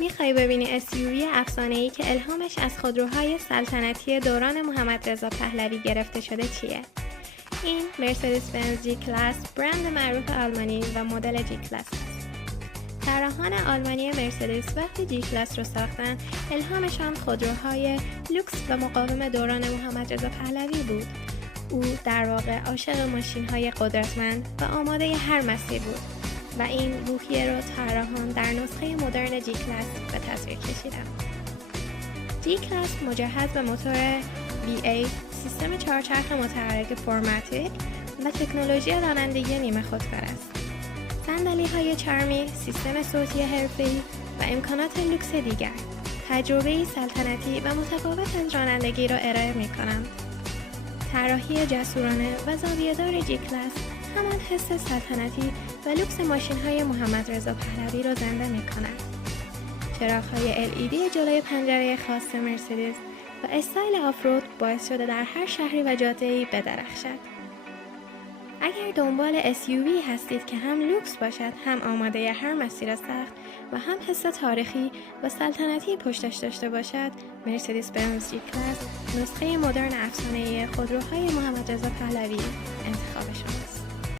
میخوای ببینی SUV افسانه‌ای که الهامش از خودروهای سلطنتی دوران محمد رضا پهلوی گرفته شده چیه؟ این مرسدس بنز جی کلاس برند معروف آلمانی و مدل جی کلاس است. طراحان آلمانی مرسدس وقتی جی کلاس رو ساختن، الهامشان خودروهای لوکس و مقاوم دوران محمد رضا پهلوی بود. او در واقع عاشق ماشین‌های قدرتمند و آماده هر مسیر بود و این روحیه رو طراحان در نسخه مدرن جی کلاس به تصویر کشیدن. جی کلاس مجهز به موتور V8، سیستم چهارچرخ متحرک فورماتیک و تکنولوژی رانندگی نیمه خودکار است. صندلی‌های چرمی، سیستم صوتی حرفه‌ای و امکانات لوکس دیگر، تجربه‌ای سلطنتی و متفاوت از رانندگی را ارائه می‌کنند. طراحی جسورانه و زاویه‌دار جی کلاس همان حس سلطنتی و لوکس ماشین‌های محمد رضا پهلوی را زنده می‌کند. چراغ‌های LED جلوی پنجره خاص مرسدس و استایل آفرود باعث شده در هر شهری و جاده‌ای بدرخشد. اگر دنبال SUV هستید که هم لوکس باشد، هم آماده هر مسیر سخت و هم حس تاریخی و سلطنتی پشتش داشته باشد، مرسدس بنز جی کلاس نسخه مدرن افسانه‌ای خودروهای محمد رضا پهلوی انتخاب شما.